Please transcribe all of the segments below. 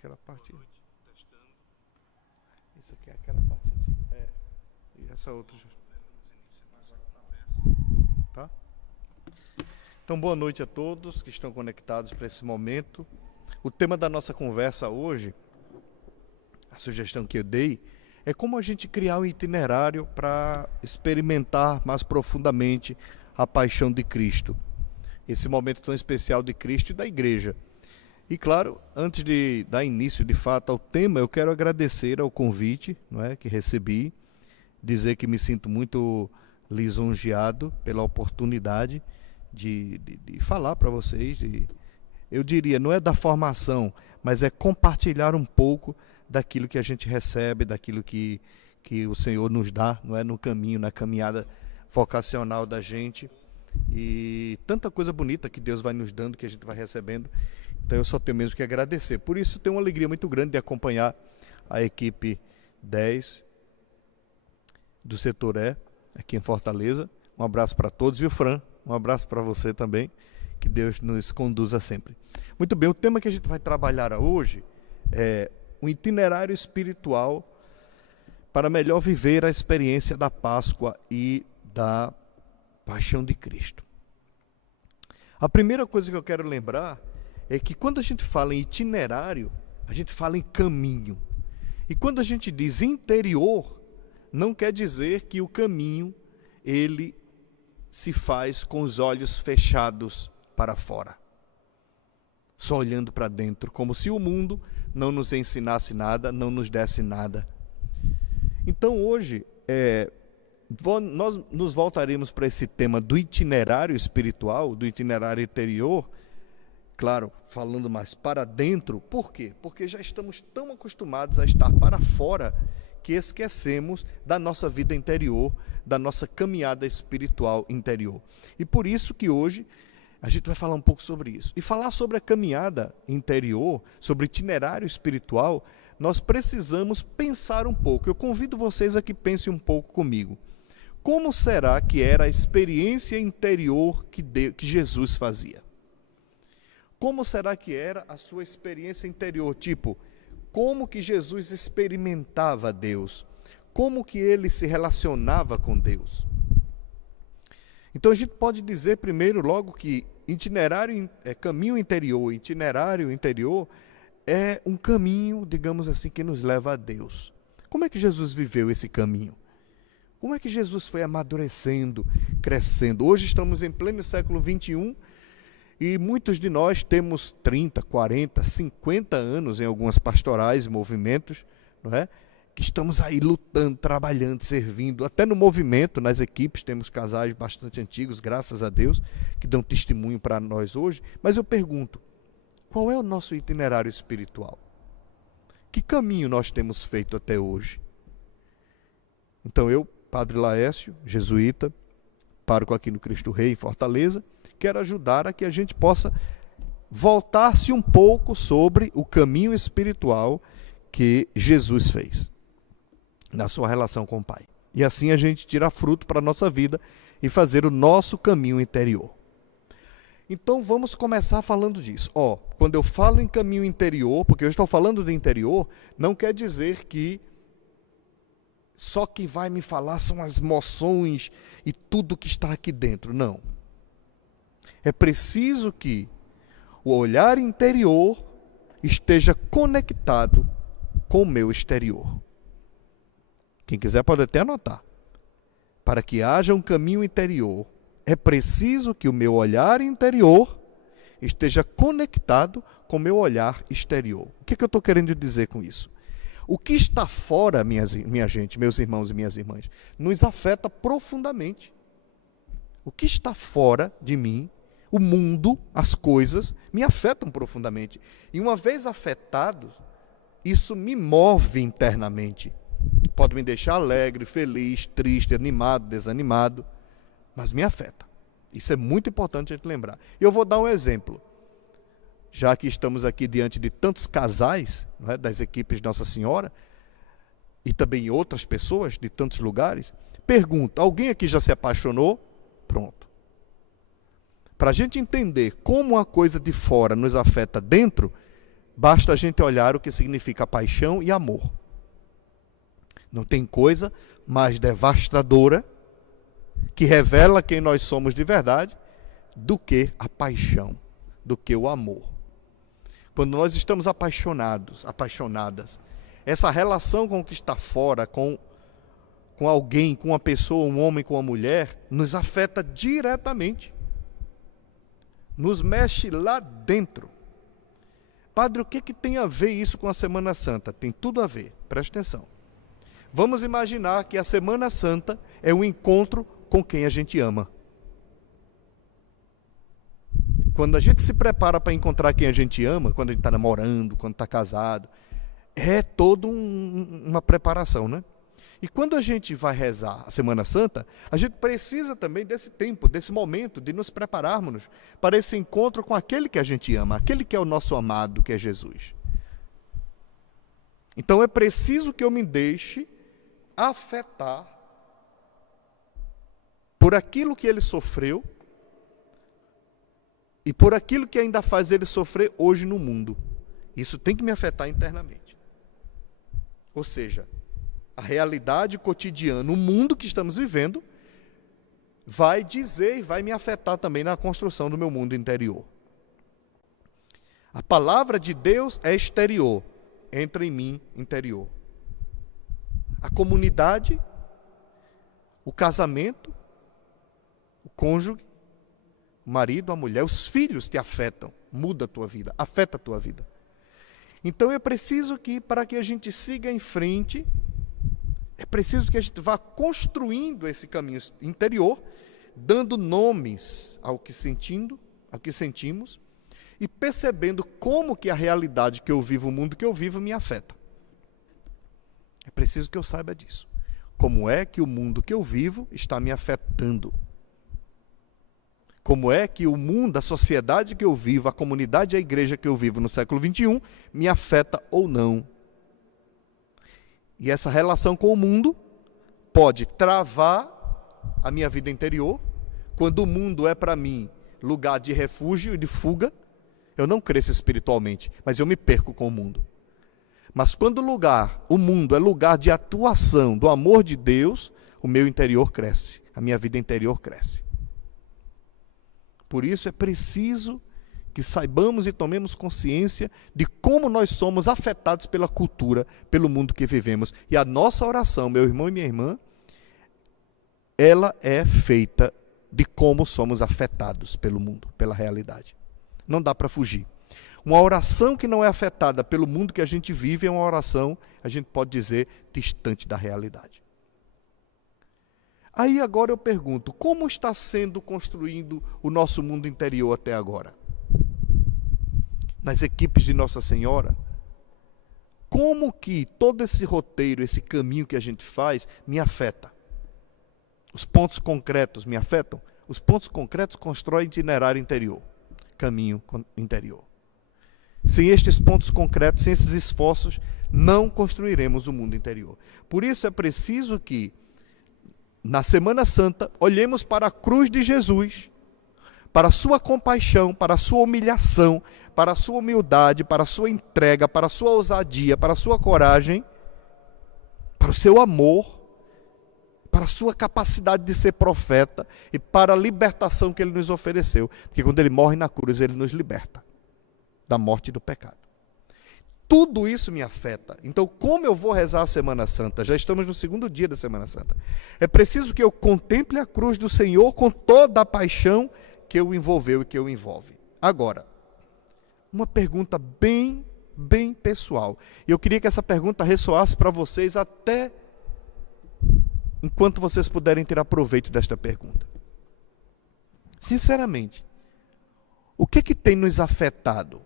Aquela parte. Isso aqui é aquela parte antiga. É. E essa outra. Tá? Então, boa noite a todos que estão conectados para esse momento. O tema da nossa conversa hoje, a sugestão que eu dei, é como a gente criar um itinerário para experimentar mais profundamente a paixão de Cristo. Esse momento tão especial de Cristo e da igreja. E claro, antes de dar início de fato ao tema, eu quero agradecer ao convite, não é, que recebi, dizer que me sinto muito lisonjeado pela oportunidade de falar para vocês, eu diria, não é da formação, mas é compartilhar um pouco daquilo que a gente recebe, daquilo que o Senhor nos dá, não é, no caminho, na caminhada vocacional da gente. E tanta coisa bonita que Deus vai nos dando, que a gente vai recebendo. Então eu só tenho mesmo que agradecer. Por isso tenho uma alegria muito grande de acompanhar a equipe 10 do Setor E, aqui em Fortaleza. Um abraço para todos, viu, Fran? Um abraço para você também. Que Deus nos conduza sempre. Muito bem, o tema que a gente vai trabalhar hoje é um itinerário espiritual para melhor viver a experiência da Páscoa e da paixão de Cristo. A primeira coisa que eu quero lembrar é que quando a gente fala em itinerário, a gente fala em caminho. E quando a gente diz interior, não quer dizer que o caminho, ele se faz com os olhos fechados para fora. Só olhando para dentro, como se o mundo não nos ensinasse nada, não nos desse nada. Então hoje, nós nos voltaremos para esse tema do itinerário espiritual, do itinerário interior, claro, falando mais para dentro. Por quê? Porque já estamos tão acostumados a estar para fora que esquecemos da nossa vida interior, da nossa caminhada espiritual interior. E por isso que hoje a gente vai falar um pouco sobre isso. E falar sobre a caminhada interior, sobre itinerário espiritual, nós precisamos pensar um pouco. Eu convido vocês a que pensem um pouco comigo. Como será que era a experiência interior que Jesus fazia? Como será que era a sua experiência interior? Tipo, como que Jesus experimentava Deus? Como que ele se relacionava com Deus? Então a gente pode dizer primeiro logo que caminho interior, itinerário interior é um caminho, digamos assim, que nos leva a Deus. Como é que Jesus viveu esse caminho? Como é que Jesus foi amadurecendo, crescendo? Hoje estamos em pleno século XXI e muitos de nós temos 30, 40, 50 anos em algumas pastorais e movimentos, não é? Que estamos aí lutando, trabalhando, servindo, até no movimento, nas equipes, temos casais bastante antigos, graças a Deus, que dão testemunho para nós hoje. Mas eu pergunto, qual é o nosso itinerário espiritual? Que caminho nós temos feito até hoje? Então eu, Padre Laércio, jesuíta, pároco aqui no Cristo Rei, em Fortaleza, quero ajudar a que a gente possa voltar-se um pouco sobre o caminho espiritual que Jesus fez na sua relação com o Pai. E assim a gente tira fruto para a nossa vida e fazer o nosso caminho interior. Então vamos começar falando disso. Quando eu falo em caminho interior, porque eu estou falando de interior, não quer dizer que só quem vai me falar são as emoções e tudo que está aqui dentro. Não. É preciso que o olhar interior esteja conectado com o meu exterior. Quem quiser pode até anotar. Para que haja um caminho interior, é preciso que o meu olhar interior esteja conectado com o meu olhar exterior. O que eu estou querendo dizer com isso? O que está fora, minha gente, meus irmãos e minhas irmãs, nos afeta profundamente. O que está fora de mim, o mundo, as coisas, me afetam profundamente. E uma vez afetado, isso me move internamente. Pode me deixar alegre, feliz, triste, animado, desanimado, mas me afeta. Isso é muito importante a gente lembrar. Eu vou dar um exemplo. Já que estamos aqui diante de tantos casais, não é, das equipes de Nossa Senhora, e também outras pessoas de tantos lugares, pergunta, alguém aqui já se apaixonou? Pronto. Para a gente entender como uma coisa de fora nos afeta dentro, Basta a gente olhar o que significa paixão e amor. Não tem coisa mais devastadora que revela quem nós somos de verdade do que a paixão, do que o amor. Quando nós estamos apaixonados, apaixonadas, essa relação com o que está fora, com alguém, com uma pessoa, um homem com uma mulher, nos afeta diretamente. Nos mexe lá dentro. Padre, o que tem a ver isso com a Semana Santa? Tem tudo a ver, preste atenção. Vamos imaginar que a Semana Santa é um encontro com quem a gente ama. Quando a gente se prepara para encontrar quem a gente ama, quando a gente está namorando, quando está casado, é toda uma preparação, né? E quando a gente vai rezar a Semana Santa, a gente precisa também desse tempo, desse momento, de nos prepararmos para esse encontro com aquele que a gente ama, aquele que é o nosso amado, que é Jesus. Então é preciso que eu me deixe afetar por aquilo que ele sofreu e por aquilo que ainda faz ele sofrer hoje no mundo. Isso tem que me afetar internamente. Ou seja, a realidade cotidiana, o mundo que estamos vivendo, vai dizer e vai me afetar também na construção do meu mundo interior. A palavra de Deus é exterior, entra em mim interior. A comunidade, o casamento, o cônjuge, o marido, a mulher, os filhos te afetam, muda a tua vida, afeta a tua vida. Então é preciso que, para que a gente siga em frente, é preciso que a gente vá construindo esse caminho interior, dando nomes ao que sentimos, e percebendo como que a realidade que eu vivo, o mundo que eu vivo, me afeta. É preciso que eu saiba disso. Como é que o mundo que eu vivo está me afetando? Como é que o mundo, a sociedade que eu vivo, a comunidade, a igreja que eu vivo no século XXI, me afeta ou não? E essa relação com o mundo pode travar a minha vida interior. Quando o mundo é para mim lugar de refúgio e de fuga, eu não cresço espiritualmente, mas eu me perco com o mundo. Mas quando o mundo é lugar de atuação do amor de Deus, o meu interior cresce, a minha vida interior cresce. Por isso é preciso que saibamos e tomemos consciência de como nós somos afetados pela cultura, pelo mundo que vivemos. E a nossa oração, meu irmão e minha irmã, ela é feita de como somos afetados pelo mundo, pela realidade. Não dá para fugir. Uma oração que não é afetada pelo mundo que a gente vive é uma oração, a gente pode dizer, distante da realidade. Aí agora eu pergunto, como está sendo construído o nosso mundo interior até agora? Nas equipes de Nossa Senhora? Como que todo esse roteiro, esse caminho que a gente faz, me afeta? Os pontos concretos me afetam? Os pontos concretos constroem itinerário interior, caminho interior. Sem estes pontos concretos, sem esses esforços, não construiremos o mundo interior. Por isso é preciso que, na Semana Santa, olhemos para a cruz de Jesus, para a sua compaixão, para a sua humilhação, para a sua humildade, para a sua entrega, para a sua ousadia, para a sua coragem, para o seu amor, para a sua capacidade de ser profeta e para a libertação que ele nos ofereceu. Porque quando ele morre na cruz, ele nos liberta da morte e do pecado. Tudo isso me afeta. Então, como eu vou rezar a Semana Santa? Já estamos no segundo dia da Semana Santa. É preciso que eu contemple a cruz do Senhor com toda a paixão que o envolveu e que o envolve. Agora, uma pergunta bem pessoal. E eu queria que essa pergunta ressoasse para vocês até enquanto vocês puderem tirar proveito desta pergunta. Sinceramente, o que tem nos afetado?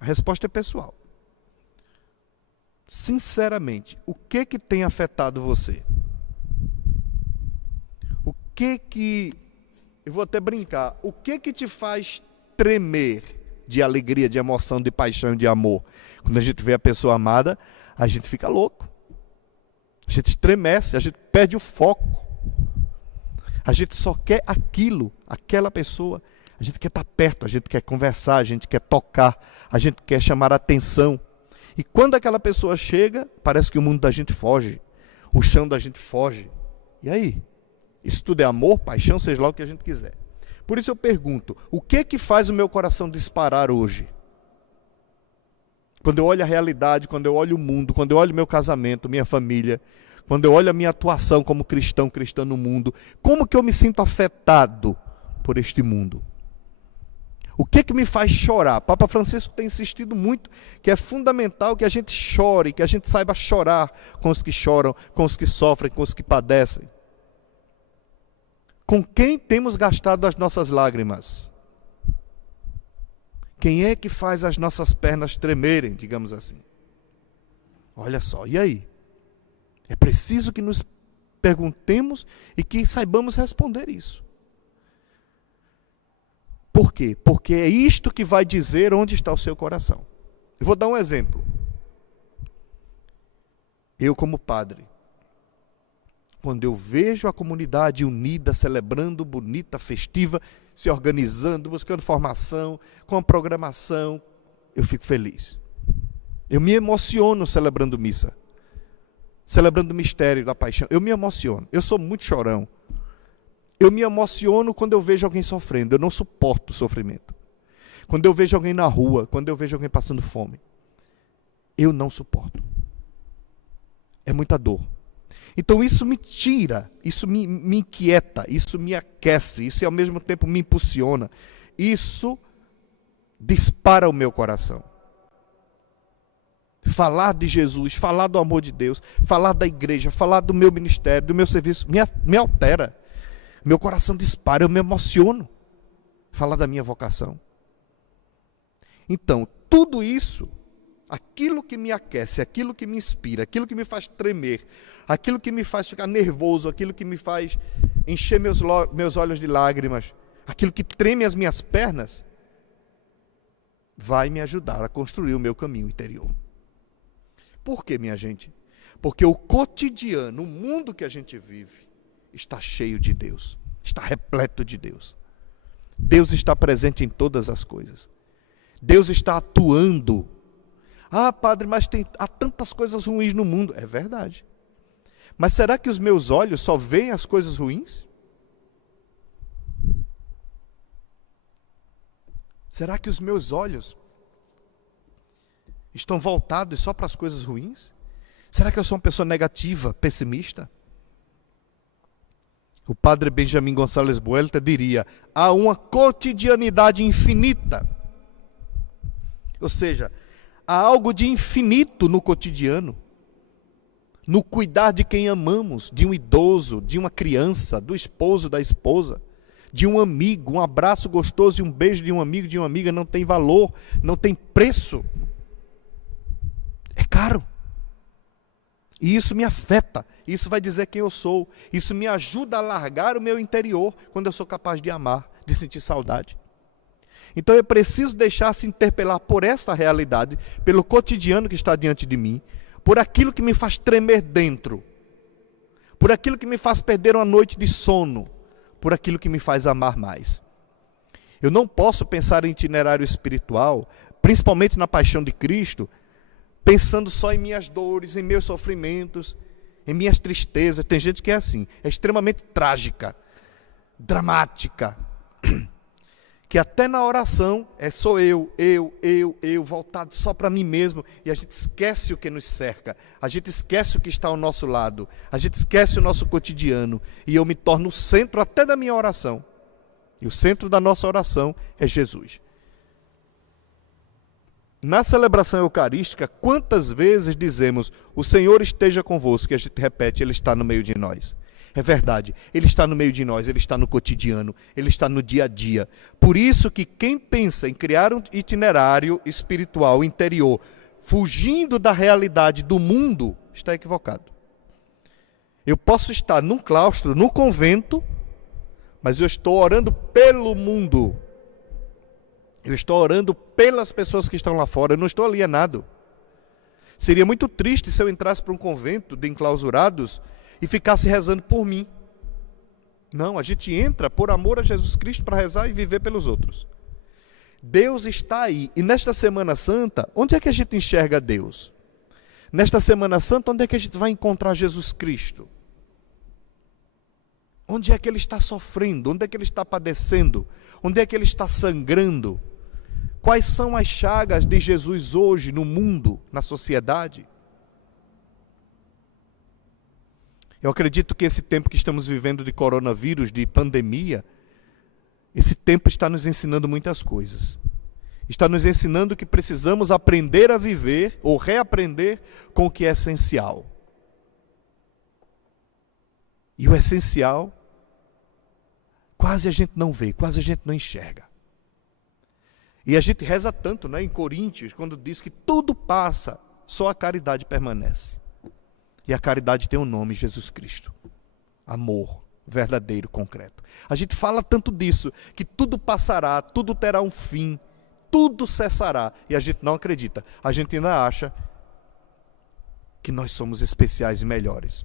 A resposta é pessoal. Sinceramente, o que tem afetado você? O que eu vou até brincar, o que te faz tremer de alegria, de emoção, de paixão, de amor? Quando a gente vê a pessoa amada, a gente fica louco. A gente estremece, a gente perde o foco. A gente só quer aquilo, aquela pessoa. A gente quer estar perto, a gente quer conversar, a gente quer tocar, a gente quer chamar a atenção. E quando aquela pessoa chega, parece que o mundo da gente foge, o chão da gente foge. E aí? Isso tudo é amor, paixão, seja lá o que a gente quiser. Por isso eu pergunto, o que que faz o meu coração disparar hoje? Quando eu olho a realidade, quando eu olho o mundo, quando eu olho meu casamento, minha família, quando eu olho a minha atuação como cristão no mundo, como que eu me sinto afetado por este mundo? O que que me faz chorar? Papa Francisco tem insistido muito que é fundamental que a gente chore, que a gente saiba chorar com os que choram, com os que sofrem, com os que padecem. Com quem temos gastado as nossas lágrimas? Quem é que faz as nossas pernas tremerem, digamos assim? Olha só, e aí? É preciso que nos perguntemos e que saibamos responder isso. Por quê? Porque é isto que vai dizer onde está o seu coração. Eu vou dar um exemplo. Eu, como padre, quando eu vejo a comunidade unida, celebrando, bonita, festiva, se organizando, buscando formação, com a programação, eu fico feliz. Eu me emociono celebrando missa, celebrando o mistério da paixão. Eu me emociono. Eu sou muito chorão. Eu me emociono quando eu vejo alguém sofrendo. Eu não suporto o sofrimento. Quando eu vejo alguém na rua, quando eu vejo alguém passando fome, eu não suporto. É muita dor. Então isso me tira, isso me inquieta, isso me aquece, isso ao mesmo tempo me impulsiona. Isso dispara o meu coração. Falar de Jesus, falar do amor de Deus, falar da igreja, falar do meu ministério, do meu serviço, me altera. Meu coração dispara, eu me emociono. Falar da minha vocação. Então, tudo isso, aquilo que me aquece, aquilo que me inspira, aquilo que me faz tremer, aquilo que me faz ficar nervoso, aquilo que me faz encher meus olhos de lágrimas, aquilo que treme as minhas pernas, vai me ajudar a construir o meu caminho interior. Por quê, minha gente? Porque o cotidiano, o mundo que a gente vive, está cheio de Deus, está repleto de Deus. Deus está presente em todas as coisas. Deus está atuando. Ah, padre, mas há tantas coisas ruins no mundo. É verdade. Mas será que os meus olhos só veem as coisas ruins? Será que os meus olhos estão voltados só para as coisas ruins? Será que eu sou uma pessoa negativa, pessimista? O padre Benjamin Gonçalves Buelta diria, há uma cotidianidade infinita. Ou seja, há algo de infinito no cotidiano. No cuidar de quem amamos, de um idoso, de uma criança, do esposo, da esposa, de um amigo, um abraço gostoso e um beijo de um amigo, de uma amiga, não tem valor, não tem preço. É caro. E isso me afeta, isso vai dizer quem eu sou, isso me ajuda a largar o meu interior quando eu sou capaz de amar, de sentir saudade. Então eu preciso deixar-se interpelar por esta realidade, pelo cotidiano que está diante de mim, por aquilo que me faz tremer dentro, por aquilo que me faz perder uma noite de sono, por aquilo que me faz amar mais. Eu não posso pensar em itinerário espiritual, principalmente na paixão de Cristo, pensando só em minhas dores, em meus sofrimentos, em minhas tristezas. Tem gente que é assim, é extremamente trágica, dramática, que até na oração sou eu, voltado só para mim mesmo, e a gente esquece o que nos cerca, a gente esquece o que está ao nosso lado, a gente esquece o nosso cotidiano, e eu me torno o centro até da minha oração. E o centro da nossa oração é Jesus. Na celebração eucarística, quantas vezes dizemos, o Senhor esteja convosco, e a gente repete, Ele está no meio de nós. É verdade, Ele está no meio de nós, Ele está no cotidiano, Ele está no dia a dia. Por isso que quem pensa em criar um itinerário espiritual interior, fugindo da realidade do mundo, está equivocado. Eu posso estar num claustro, num convento, mas eu estou orando pelo mundo. Eu estou orando pelas pessoas que estão lá fora, eu não estou alienado. Seria muito triste se eu entrasse para um convento de enclausurados e ficasse rezando por mim. Não, a gente entra por amor a Jesus Cristo para rezar e viver pelos outros. Deus está aí. E nesta Semana Santa, onde é que a gente enxerga Deus? Nesta Semana Santa, onde é que a gente vai encontrar Jesus Cristo? Onde é que Ele está sofrendo? Onde é que Ele está padecendo? Onde é que Ele está sangrando? Quais são as chagas de Jesus hoje no mundo, na sociedade? Eu acredito que esse tempo que estamos vivendo de coronavírus, de pandemia, esse tempo está nos ensinando muitas coisas. Está nos ensinando que precisamos aprender a viver ou reaprender com o que é essencial. E o essencial, quase a gente não vê, quase a gente não enxerga. E a gente reza tanto, né, em Coríntios, quando diz que tudo passa, só a caridade permanece. E a caridade tem um nome, Jesus Cristo. Amor verdadeiro, concreto. A gente fala tanto disso, que tudo passará, tudo terá um fim, tudo cessará. E a gente não acredita. A gente ainda acha que nós somos especiais e melhores.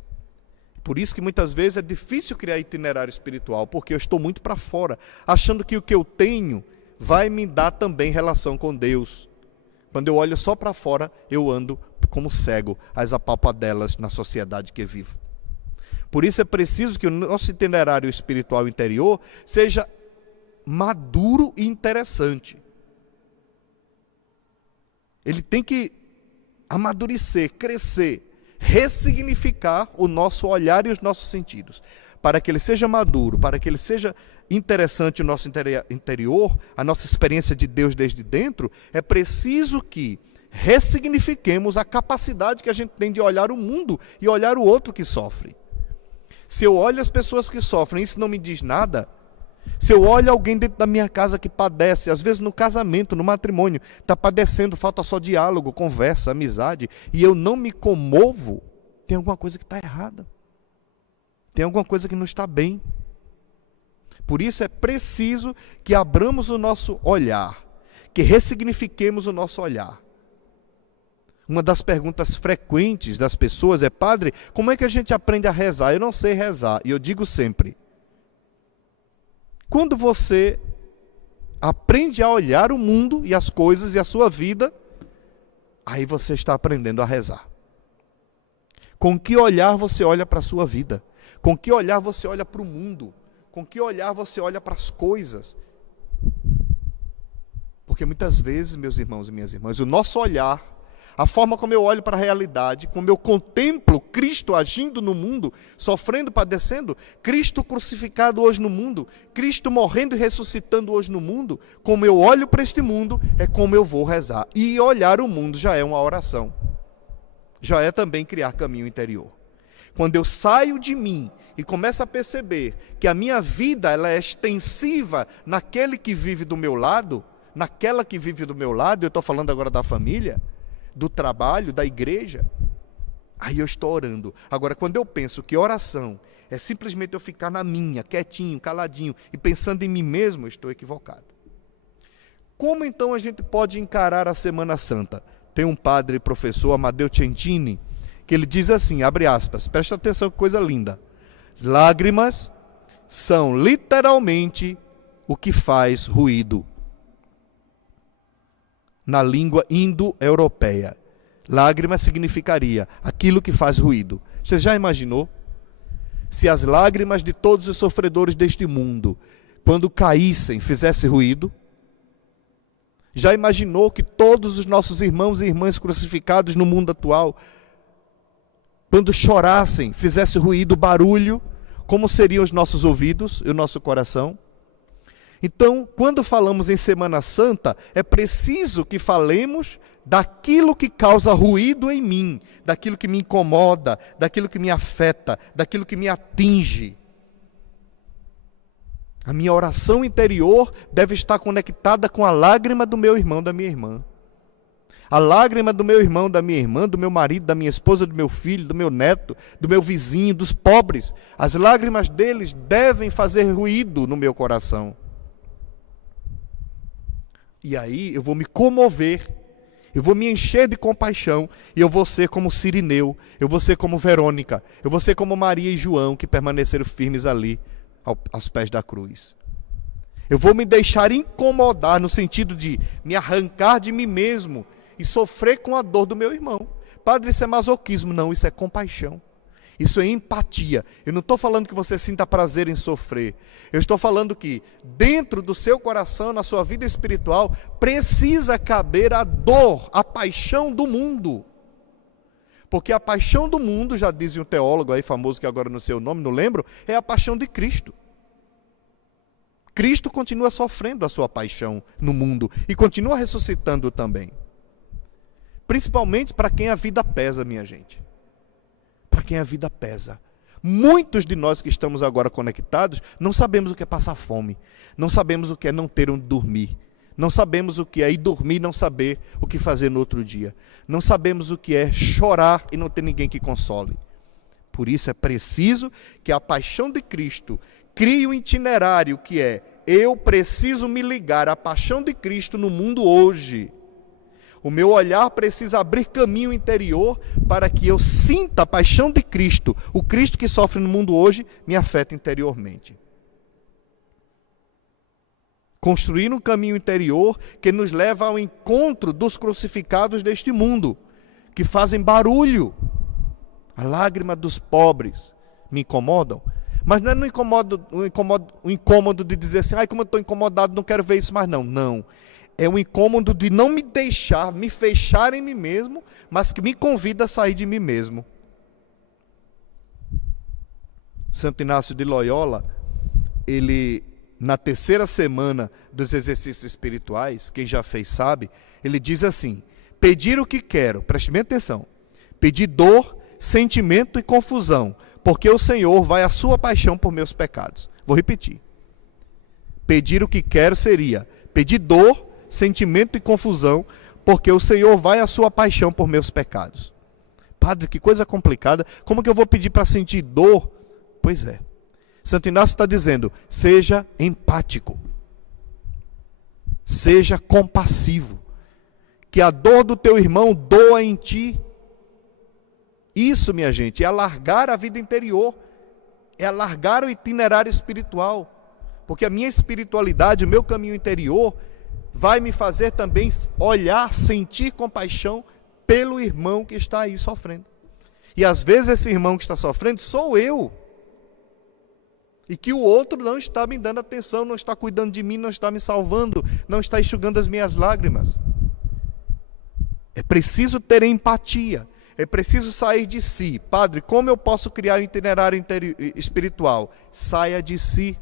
Por isso que muitas vezes é difícil criar itinerário espiritual, porque eu estou muito para fora, achando que o que eu tenho vai me dar também relação com Deus. Quando eu olho só para fora, eu ando como cego às apalpadelas na sociedade que vivo. Por isso é preciso que o nosso itinerário espiritual interior seja maduro e interessante. Ele tem que amadurecer, crescer, ressignificar o nosso olhar e os nossos sentidos. Para que ele seja maduro, para que ele seja interessante o nosso interior, a nossa experiência de Deus desde dentro, é preciso que ressignifiquemos a capacidade que a gente tem de olhar o mundo e olhar o outro que sofre. Se eu olho as pessoas que sofrem, isso não me diz nada. Se eu olho alguém dentro da minha casa que padece, às vezes no casamento, no matrimônio, está padecendo, falta só diálogo, conversa, amizade, e eu não me comovo, tem alguma coisa que está errada. Tem alguma coisa que não está bem. Por isso é preciso que abramos o nosso olhar, que ressignifiquemos o nosso olhar. Uma das perguntas frequentes das pessoas é: padre, como é que a gente aprende a rezar? Eu não sei rezar. E eu digo sempre, quando você aprende a olhar o mundo e as coisas e a sua vida, aí você está aprendendo a rezar. Com que olhar você olha para a sua vida? Com que olhar você olha para o mundo? Com que olhar você olha para as coisas? Porque muitas vezes, meus irmãos e minhas irmãs, o nosso olhar, a forma como eu olho para a realidade, como eu contemplo Cristo agindo no mundo, sofrendo, padecendo, Cristo crucificado hoje no mundo, Cristo morrendo e ressuscitando hoje no mundo, como eu olho para este mundo, é como eu vou rezar. E olhar o mundo já é uma oração. Já é também criar caminho interior. Quando eu saio de mim e começo a perceber que a minha vida ela é extensiva naquele que vive do meu lado, naquela que vive do meu lado, eu estou falando agora da família, do trabalho, da igreja, aí eu estou orando. Agora, quando eu penso que oração é simplesmente eu ficar na minha, quietinho, caladinho, e pensando em mim mesmo, eu estou equivocado. Como então a gente pode encarar a Semana Santa? Tem um padre professor, Amadeu Centini, que ele diz assim, abre aspas, presta atenção que coisa linda: lágrimas são literalmente o que faz ruído. Na língua indo-europeia, lágrima significaria aquilo que faz ruído. Você já imaginou? Se as lágrimas de todos os sofredores deste mundo, quando caíssem, fizessem ruído? Já imaginou que todos os nossos irmãos e irmãs crucificados no mundo atual, quando chorassem, fizessem ruído, barulho, como seriam os nossos ouvidos e o nosso coração? Então, quando falamos em Semana Santa, é preciso que falemos daquilo que causa ruído em mim, daquilo que me incomoda, daquilo que me afeta, daquilo que me atinge. A minha oração interior deve estar conectada com a lágrima do meu irmão, da minha irmã. A lágrima do meu irmão, da minha irmã, do meu marido, da minha esposa, do meu filho, do meu neto, do meu vizinho, dos pobres. As lágrimas deles devem fazer ruído no meu coração. E aí eu vou me comover, eu vou me encher de compaixão, e eu vou ser como Cirineu, eu vou ser como Verônica, eu vou ser como Maria e João, que permaneceram firmes ali, aos pés da cruz. Eu vou me deixar incomodar no sentido de me arrancar de mim mesmo e sofrer com a dor do meu irmão. Padre, isso é masoquismo. Não, isso é compaixão. Isso é empatia. Eu não estou falando que você sinta prazer em sofrer. Eu estou falando que dentro do seu coração, na sua vida espiritual, precisa caber a dor, a paixão do mundo. Porque a paixão do mundo, já dizia um teólogo aí famoso que agora não sei o nome, não lembro, é a paixão de Cristo. Cristo continua sofrendo a sua paixão no mundo e continua ressuscitando também. Principalmente para quem a vida pesa, minha gente. Para quem a vida pesa. Muitos de nós que estamos agora conectados não sabemos o que é passar fome, não sabemos o que é não ter onde dormir, não sabemos o que é ir dormir e não saber o que fazer no outro dia, não sabemos o que é chorar e não ter ninguém que console. Por isso é preciso que a paixão de Cristo crie um itinerário que é: eu preciso me ligar à paixão de Cristo no mundo hoje. O meu olhar precisa abrir caminho interior para que eu sinta a paixão de Cristo. O Cristo que sofre no mundo hoje me afeta interiormente. Construir um caminho interior que nos leva ao encontro dos crucificados deste mundo, que fazem barulho. A lágrima dos pobres me incomodam. Mas não é o incômodo de dizer assim: ai, como eu estou incomodado, não quero ver isso mais não. Não. É um incômodo de não me deixar, me fechar em mim mesmo, mas que me convida a sair de mim mesmo. Santo Inácio de Loyola, ele, na terceira semana dos exercícios espirituais, quem já fez sabe, ele diz assim: pedir o que quero, preste bem atenção, pedir dor, sentimento e confusão, porque o Senhor vai à sua paixão por meus pecados. Vou repetir. Pedir o que quero seria pedir dor, sentimento e confusão, porque o Senhor vai à sua paixão por meus pecados. Padre, que coisa complicada. Como que eu vou pedir para sentir dor? Pois é. Santo Inácio está dizendo: seja empático. Seja compassivo. Que a dor do teu irmão doa em ti. Isso, minha gente, é alargar a vida interior. É alargar o itinerário espiritual. Porque a minha espiritualidade, o meu caminho interior, vai me fazer também olhar, sentir compaixão pelo irmão que está aí sofrendo. E às vezes esse irmão que está sofrendo sou eu. E que o outro não está me dando atenção, não está cuidando de mim, não está me salvando, não está enxugando as minhas lágrimas. É preciso ter empatia. É preciso sair de si. Padre, como eu posso criar um itinerário espiritual? Saia de si.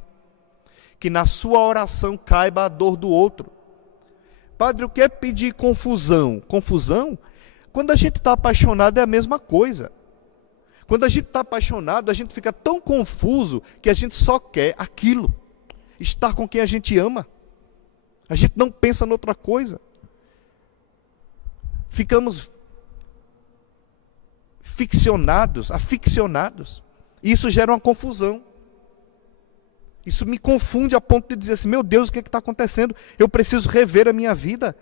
Que na sua oração caiba a dor do outro. Padre, o que é pedir confusão? Confusão? Quando a gente está apaixonado é a mesma coisa. Quando a gente está apaixonado, a gente fica tão confuso que a gente só quer aquilo. Estar com quem a gente ama. A gente não pensa noutra coisa. Ficamos aficionados. E isso gera uma confusão. Isso me confunde a ponto de dizer assim: meu Deus, o que está acontecendo? Eu preciso rever a minha vida.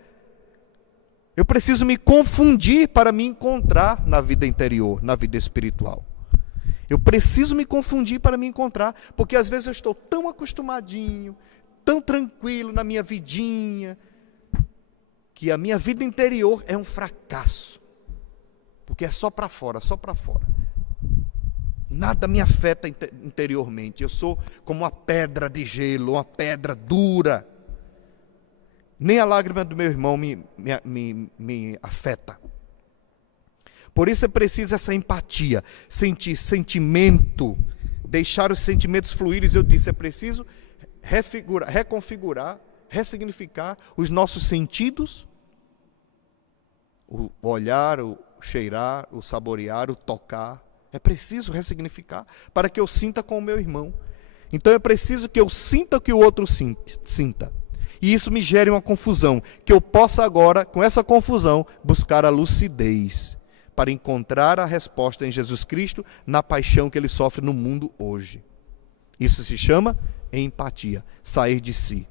Eu preciso me confundir para me encontrar na vida interior, na vida espiritual. Eu preciso me confundir para me encontrar, porque às vezes eu estou tão acostumadinho, tão tranquilo na minha vidinha, que a minha vida interior é um fracasso. Porque é só para fora, só para fora. Nada me afeta interiormente. Eu sou como uma pedra de gelo, uma pedra dura. Nem a lágrima do meu irmão me afeta. Por isso é preciso essa empatia, sentir sentimento, deixar os sentimentos fluírem. Eu disse, é preciso reconfigurar, ressignificar os nossos sentidos, o olhar, o cheirar, o saborear, o tocar. É preciso ressignificar para que eu sinta com o meu irmão. Então é preciso que eu sinta o que o outro sinta. E isso me gere uma confusão, que eu possa agora, com essa confusão, buscar a lucidez, para encontrar a resposta em Jesus Cristo, na paixão que ele sofre no mundo hoje. Isso se chama empatia, sair de si.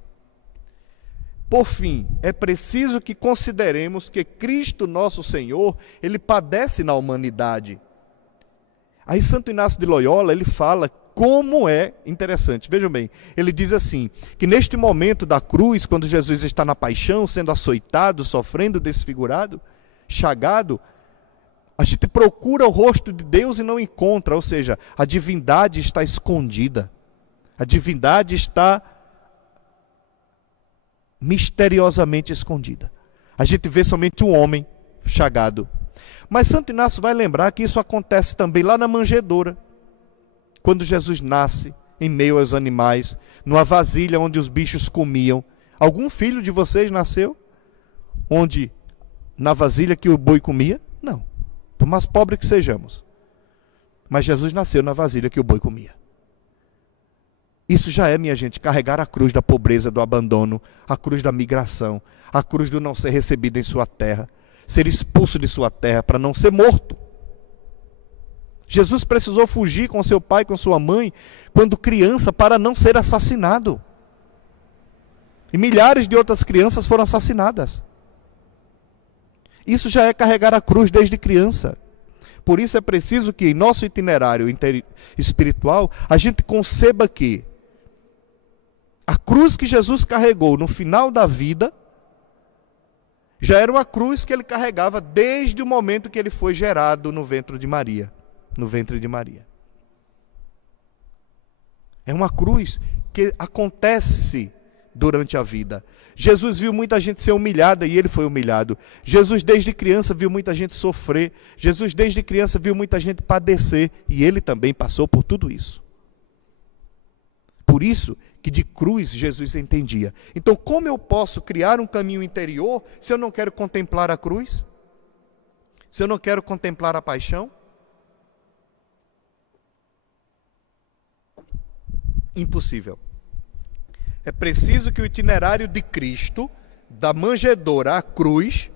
Por fim, é preciso que consideremos que Cristo nosso Senhor, ele padece na humanidade. Aí Santo Inácio de Loyola, ele fala como é interessante. Vejam bem, ele diz assim, que neste momento da cruz, quando Jesus está na paixão, sendo açoitado, sofrendo, desfigurado, chagado, a gente procura o rosto de Deus e não encontra, ou seja, a divindade está escondida. A divindade está misteriosamente escondida. A gente vê somente um homem chagado. Mas Santo Inácio vai lembrar que isso acontece também lá na manjedoura. Quando Jesus nasce em meio aos animais, numa vasilha onde os bichos comiam. Algum filho de vocês nasceu onde na vasilha que o boi comia? Não. Por mais pobre que sejamos. Mas Jesus nasceu na vasilha que o boi comia. Isso já é, minha gente, carregar a cruz da pobreza, do abandono, a cruz da migração, a cruz do não ser recebido em sua terra, ser expulso de sua terra para não ser morto. Jesus precisou fugir com seu pai, com sua mãe, quando criança, para não ser assassinado. E milhares de outras crianças foram assassinadas. Isso já é carregar a cruz desde criança. Por isso é preciso que em nosso itinerário espiritual, a gente conceba que a cruz que Jesus carregou no final da vida, já era uma cruz que ele carregava desde o momento que ele foi gerado no ventre de Maria. No ventre de Maria. É uma cruz que acontece durante a vida. Jesus viu muita gente ser humilhada e ele foi humilhado. Jesus desde criança viu muita gente sofrer. Jesus desde criança viu muita gente padecer e ele também passou por tudo isso. Por isso que de cruz Jesus entendia. Então como eu posso criar um caminho interior se eu não quero contemplar a cruz? Se eu não quero contemplar a paixão? Impossível. É preciso que o itinerário de Cristo, da manjedoura à cruz,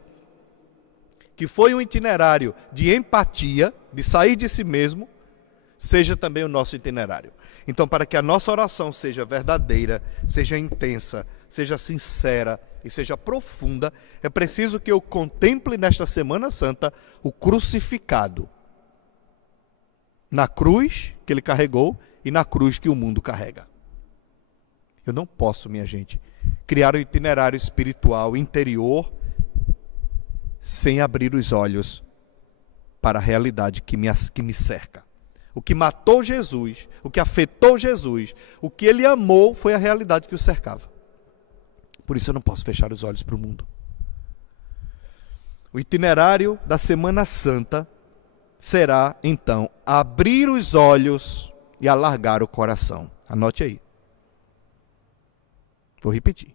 que foi um itinerário de empatia, de sair de si mesmo, seja também o nosso itinerário. Então, para que a nossa oração seja verdadeira, seja intensa, seja sincera e seja profunda, é preciso que eu contemple nesta Semana Santa o crucificado. Na cruz que ele carregou e na cruz que o mundo carrega. Eu não posso, minha gente, criar um itinerário espiritual interior sem abrir os olhos para a realidade que me cerca. O que matou Jesus, o que afetou Jesus, o que ele amou foi a realidade que o cercava. Por isso eu não posso fechar os olhos para o mundo. O itinerário da Semana Santa será, então, abrir os olhos e alargar o coração. Anote aí. Vou repetir.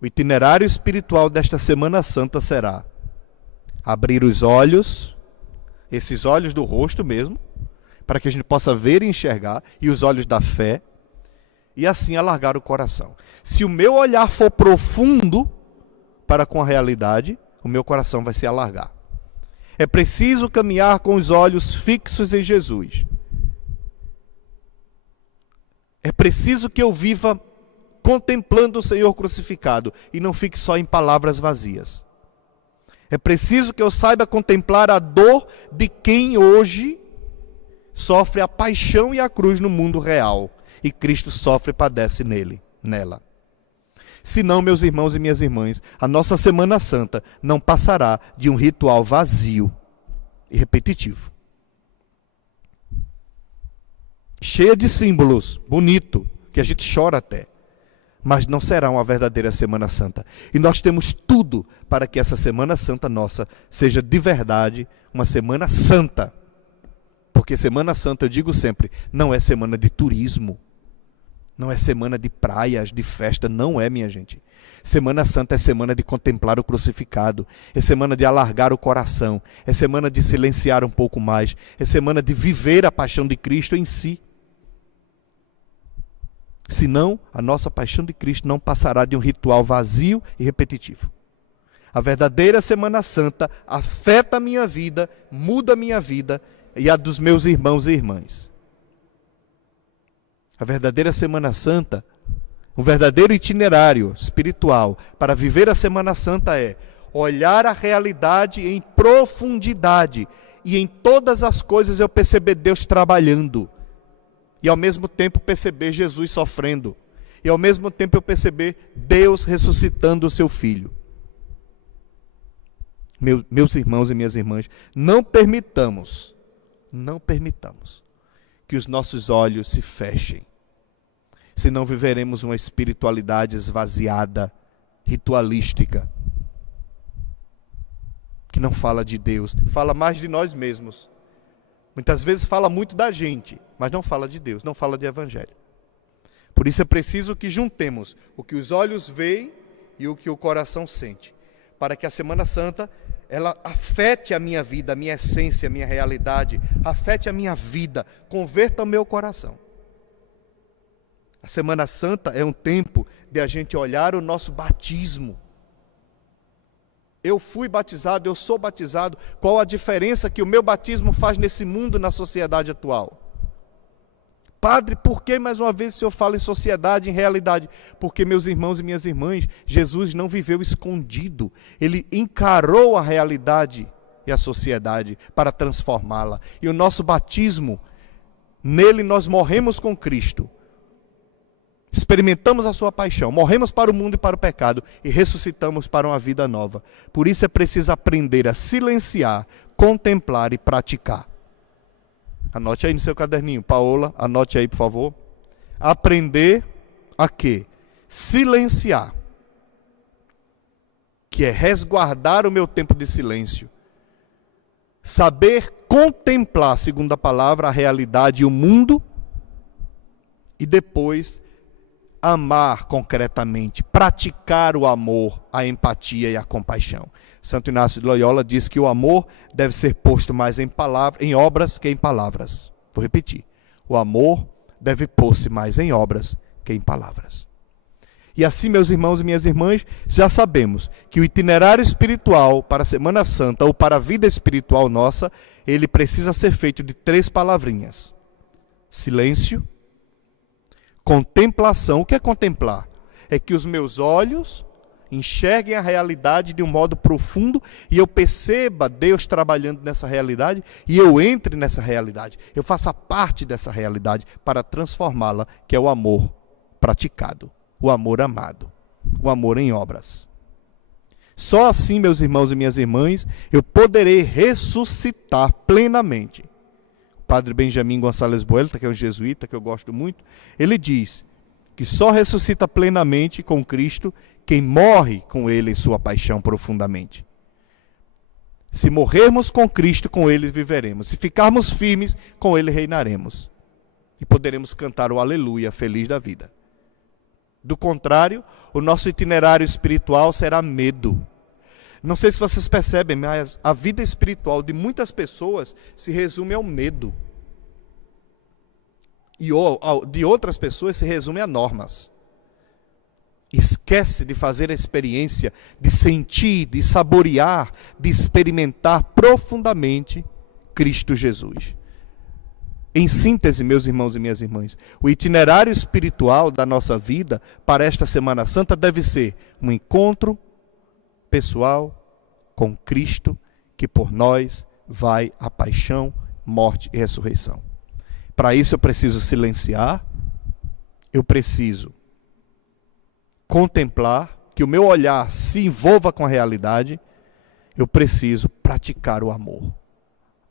O itinerário espiritual desta Semana Santa será abrir os olhos, esses olhos do rosto mesmo, para que a gente possa ver e enxergar, e os olhos da fé, e assim alargar o coração. Se o meu olhar for profundo para com a realidade, o meu coração vai se alargar. É preciso caminhar com os olhos fixos em Jesus. É preciso que eu viva contemplando o Senhor crucificado e não fique só em palavras vazias. É preciso que eu saiba contemplar a dor de quem hoje sofre a paixão e a cruz no mundo real. E Cristo sofre e padece nela. Senão, meus irmãos e minhas irmãs, a nossa Semana Santa não passará de um ritual vazio e repetitivo. Cheia de símbolos, bonito, que a gente chora até. Mas não será uma verdadeira Semana Santa. E nós temos tudo para que essa Semana Santa nossa seja de verdade uma Semana Santa. Porque Semana Santa, eu digo sempre, não é semana de turismo. Não é semana de praias, de festa, não é, minha gente. Semana Santa é semana de contemplar o crucificado, é semana de alargar o coração, é semana de silenciar um pouco mais, é semana de viver a paixão de Cristo em si. Senão, a nossa paixão de Cristo não passará de um ritual vazio e repetitivo. A verdadeira Semana Santa afeta a minha vida, muda a minha vida e a dos meus irmãos e irmãs. A verdadeira Semana Santa, um verdadeiro itinerário espiritual para viver a Semana Santa é olhar a realidade em profundidade e em todas as coisas eu perceber Deus trabalhando. e ao mesmo tempo perceber Jesus sofrendo, e ao mesmo tempo eu perceber Deus ressuscitando o seu filho. Meus irmãos e minhas irmãs, não permitamos que os nossos olhos se fechem, senão viveremos uma espiritualidade esvaziada, ritualística, que não fala de Deus, fala mais de nós mesmos. Muitas vezes fala muito da gente, mas não fala de Deus, não fala de evangelho. Por isso é preciso que juntemos o que os olhos veem e o que o coração sente, para que a Semana Santa ela afete a minha vida, a minha essência, a minha realidade, afete a minha vida, converta o meu coração. A Semana Santa é um tempo de a gente olhar o nosso batismo. Eu fui batizado, eu sou batizado. Qual a diferença que o meu batismo faz nesse mundo, na sociedade atual? Padre, por que mais uma vez o senhor fala em sociedade, em realidade? Porque, meus irmãos e minhas irmãs, Jesus não viveu escondido. Ele encarou a realidade e a sociedade para transformá-la. E o nosso batismo, nele nós morremos com Cristo. Experimentamos a sua paixão, morremos para o mundo e para o pecado e ressuscitamos para uma vida nova. Por isso é preciso aprender a silenciar, contemplar e praticar. Anote aí no seu caderninho, Paola, anote aí por favor. Aprender a quê? Silenciar, que é resguardar o meu tempo de silêncio. Saber contemplar, segundo a palavra, a realidade e o mundo, e depois amar concretamente, praticar o amor, a empatia e a compaixão. Santo Inácio de Loyola diz que o amor deve ser posto mais em obras que em palavras. Vou repetir. O amor deve pôr-se mais em obras que em palavras. E assim, meus irmãos e minhas irmãs, já sabemos que o itinerário espiritual para a Semana Santa ou para a vida espiritual nossa, ele precisa ser feito de 3 palavrinhas. Silêncio, contemplação. O que é contemplar? É que os meus olhos enxerguem a realidade de um modo profundo e eu perceba Deus trabalhando nessa realidade e eu entre nessa realidade. Eu faça parte dessa realidade para transformá-la, que é o amor praticado, o amor amado, o amor em obras. Só assim, meus irmãos e minhas irmãs, eu poderei ressuscitar plenamente. O padre Benjamin Gonçalves Buelta, que é um jesuíta que eu gosto muito, ele diz que só ressuscita plenamente com Cristo quem morre com ele em sua paixão profundamente. Se morrermos com Cristo, com ele viveremos. Se ficarmos firmes, com ele reinaremos. E poderemos cantar o aleluia, feliz da vida. Do contrário, o nosso itinerário espiritual será medo. Não sei se vocês percebem, mas a vida espiritual de muitas pessoas se resume ao medo. E de outras pessoas se resume a normas. Esquece de fazer a experiência, de sentir, de saborear, de experimentar profundamente Cristo Jesus. Em síntese, meus irmãos e minhas irmãs, o itinerário espiritual da nossa vida para esta Semana Santa deve ser um encontro pessoal com Cristo, que por nós vai a paixão, morte e ressurreição. Para isso eu preciso silenciar, eu preciso contemplar, que o meu olhar se envolva com a realidade, eu preciso praticar o amor.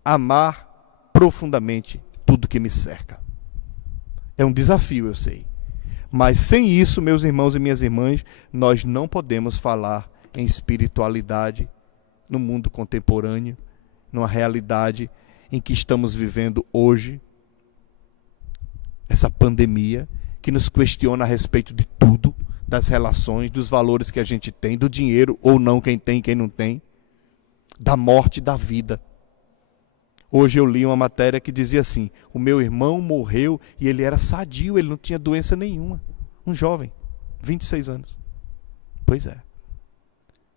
Amar profundamente tudo que me cerca. É um desafio, eu sei. Mas sem isso, meus irmãos e minhas irmãs, nós não podemos falar em espiritualidade no mundo contemporâneo, numa realidade em que estamos vivendo hoje, essa pandemia que nos questiona a respeito de tudo, das relações, dos valores que a gente tem, do dinheiro ou não, quem tem, quem não tem, da morte e da vida. Hoje eu li uma matéria que dizia assim, o meu irmão morreu e ele era sadio, ele não tinha doença nenhuma. Um jovem, 26 anos. Pois é.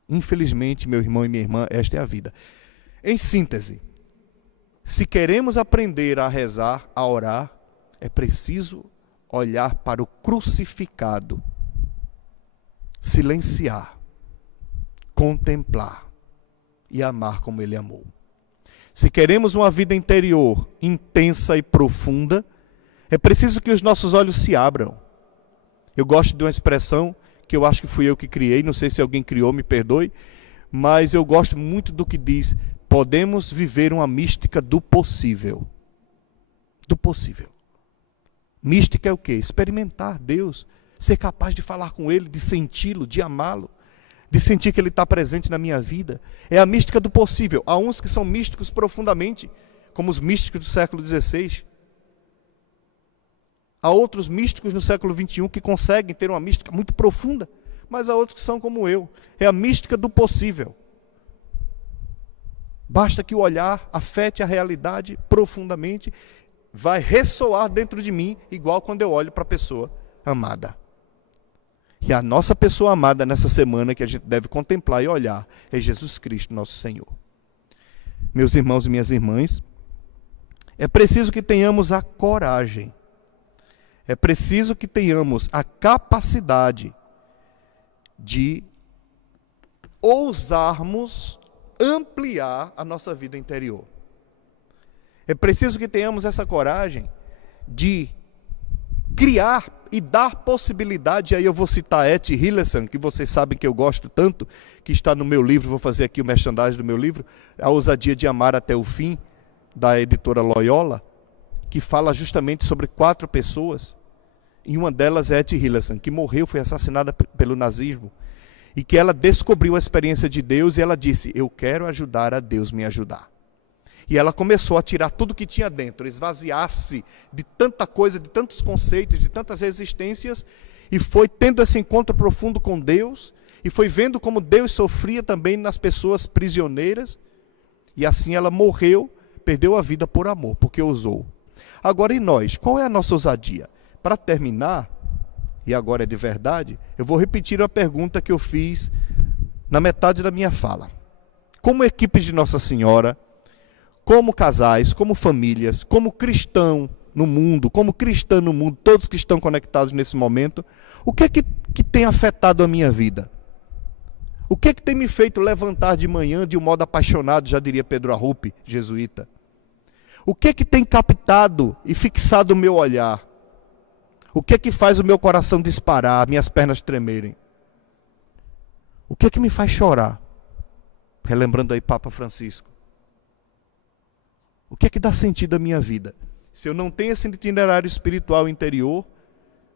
Infelizmente, meu irmão e minha irmã, esta é a vida. Em síntese, se queremos aprender a rezar, a orar, é preciso olhar para o crucificado, silenciar, contemplar e amar como ele amou. Se queremos uma vida interior intensa e profunda, É preciso que os nossos olhos se abram. Eu gosto de uma expressão que eu acho que fui eu que criei, não sei se alguém criou, me perdoe, mas eu gosto muito do que diz: podemos viver uma mística do possível. Do possível. Mística é o quê? Experimentar Deus, ser capaz de falar com Ele, de senti-lo, de amá-lo, de sentir que Ele está presente na minha vida. É a mística do possível. Há uns que são místicos profundamente, como os místicos do século XVI. Há outros místicos no século XXI que conseguem ter uma mística muito profunda, mas há outros que são como eu. É a mística do possível. Basta que o olhar afete a realidade profundamente, vai ressoar dentro de mim, igual quando eu olho para a pessoa amada. E a nossa pessoa amada nessa semana que a gente deve contemplar e olhar é Jesus Cristo, nosso Senhor. Meus irmãos e minhas irmãs, é preciso que tenhamos a coragem, é preciso que tenhamos a capacidade de ousarmos ampliar a nossa vida interior. É preciso que tenhamos essa coragem de criar e dar possibilidade. Aí eu vou citar Etty Hillesum, que vocês sabem que eu gosto tanto, que está no meu livro, vou fazer aqui o merchandising do meu livro, A Ousadia de Amar até o Fim, da editora Loyola, que fala justamente sobre 4 pessoas, e uma delas é Etty Hillesum, que morreu, foi assassinada pelo nazismo, e que ela descobriu a experiência de Deus e ela disse: eu quero ajudar a Deus me ajudar. E ela começou a tirar tudo que tinha dentro, esvaziar-se de tanta coisa, de tantos conceitos, de tantas resistências, e foi tendo esse encontro profundo com Deus, e foi vendo como Deus sofria também nas pessoas prisioneiras, e assim ela morreu, perdeu a vida por amor, porque ousou. Agora, e nós? Qual é a nossa ousadia? Para terminar, e agora é de verdade, eu vou repetir a pergunta que eu fiz na metade da minha fala. Como equipes de Nossa Senhora, como casais, como famílias, como cristão no mundo, como cristã no mundo, todos que estão conectados nesse momento, o que é que tem afetado a minha vida? O que é que tem me feito levantar de manhã de um modo apaixonado, já diria Pedro Arrupe, jesuíta? O que é que tem captado e fixado o meu olhar? O que é que faz o meu coração disparar, minhas pernas tremerem? O que é que me faz chorar? Relembrando aí Papa Francisco. O que é que dá sentido à minha vida? Se eu não tenho esse itinerário espiritual interior,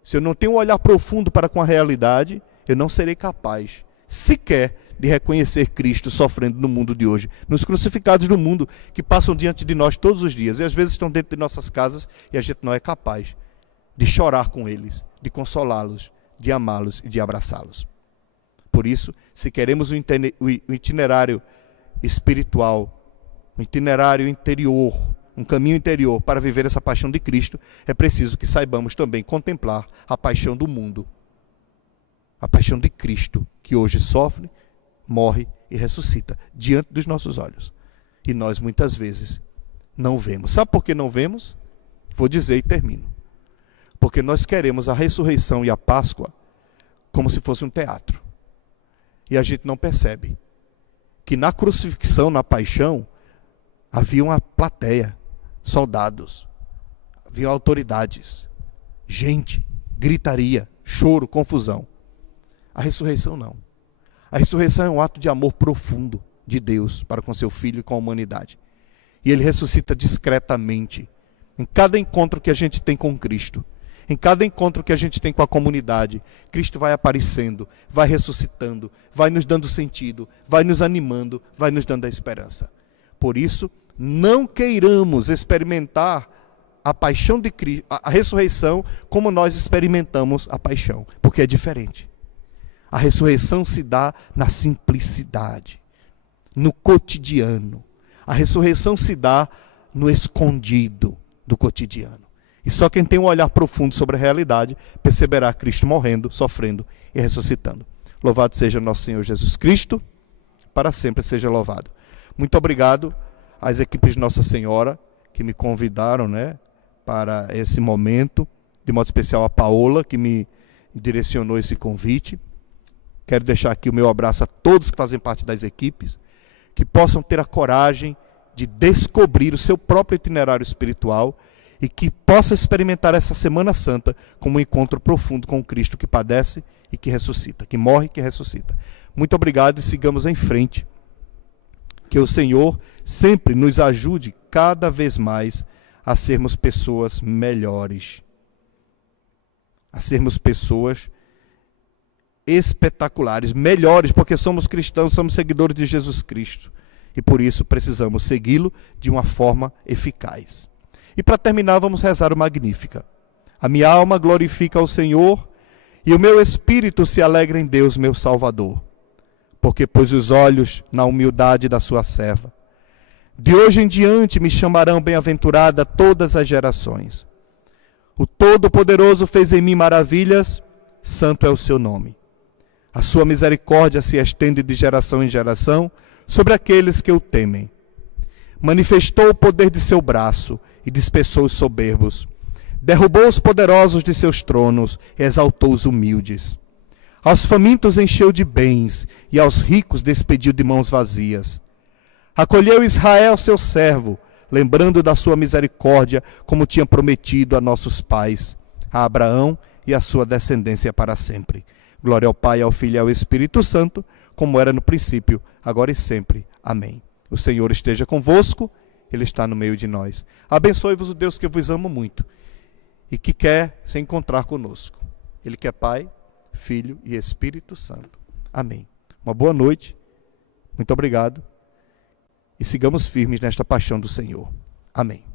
se eu não tenho um olhar profundo para com a realidade, eu não serei capaz, sequer, de reconhecer Cristo sofrendo no mundo de hoje, nos crucificados do mundo que passam diante de nós todos os dias, e às vezes estão dentro de nossas casas e a gente não é capaz de chorar com eles, de consolá-los, de amá-los e de abraçá-los. Por isso, se queremos o itinerário espiritual, um itinerário interior, um caminho interior para viver essa paixão de Cristo, é preciso que saibamos também contemplar a paixão do mundo, a paixão de Cristo, que hoje sofre, morre e ressuscita diante dos nossos olhos. E nós muitas vezes não vemos. Sabe por que não vemos? Vou dizer e termino. Porque nós queremos a ressurreição e a Páscoa como se fosse um teatro. E a gente não percebe que na crucifixão, na paixão, havia uma plateia, soldados, havia autoridades, gente, gritaria, choro, confusão. A ressurreição não. A ressurreição é um ato de amor profundo de Deus para com seu Filho e com a humanidade. E Ele ressuscita discretamente. Em cada encontro que a gente tem com Cristo, em cada encontro que a gente tem com a comunidade, Cristo vai aparecendo, vai ressuscitando, vai nos dando sentido, vai nos animando, vai nos dando a esperança. Por isso, não queiramos experimentar a paixão de Cristo, a ressurreição, como nós experimentamos a paixão, porque é diferente. A ressurreição se dá na simplicidade, no cotidiano. A ressurreição se dá no escondido do cotidiano. E só quem tem um olhar profundo sobre a realidade perceberá Cristo morrendo, sofrendo e ressuscitando. Louvado seja nosso Senhor Jesus Cristo, para sempre seja louvado. Muito obrigado às equipes de Nossa Senhora que me convidaram, para esse momento, de modo especial a Paola, que me direcionou esse convite. Quero deixar aqui o meu abraço a todos que fazem parte das equipes, que possam ter a coragem de descobrir o seu próprio itinerário espiritual e que possa experimentar essa Semana Santa como um encontro profundo com o Cristo que padece e que ressuscita, que morre e que ressuscita. Muito obrigado e sigamos em frente. Que o Senhor sempre nos ajude cada vez mais a sermos pessoas melhores, a sermos pessoas espetaculares, melhores, porque somos cristãos, somos seguidores de Jesus Cristo e por isso precisamos segui-lo de uma forma eficaz. E para terminar, vamos rezar o Magnífica. A minha alma glorifica ao Senhor e o meu espírito se alegra em Deus, meu Salvador, porque pôs os olhos na humildade da sua serva. De hoje em diante me chamarão bem-aventurada todas as gerações. O Todo-Poderoso fez em mim maravilhas, santo é o seu nome. A sua misericórdia se estende de geração em geração sobre aqueles que o temem. Manifestou o poder de seu braço e dispersou os soberbos. Derrubou os poderosos de seus tronos e exaltou os humildes. Aos famintos encheu de bens e aos ricos despediu de mãos vazias. Acolheu Israel, seu servo, lembrando da sua misericórdia, como tinha prometido a nossos pais, a Abraão e a sua descendência para sempre. Glória ao Pai, ao Filho e ao Espírito Santo, como era no princípio, agora e sempre. Amém. O Senhor esteja convosco, Ele está no meio de nós. Abençoe-vos o Deus que vos ama muito e que quer se encontrar conosco. Ele que é Pai, Filho e Espírito Santo. Amém. Uma boa noite, muito obrigado e sigamos firmes nesta paixão do Senhor. Amém.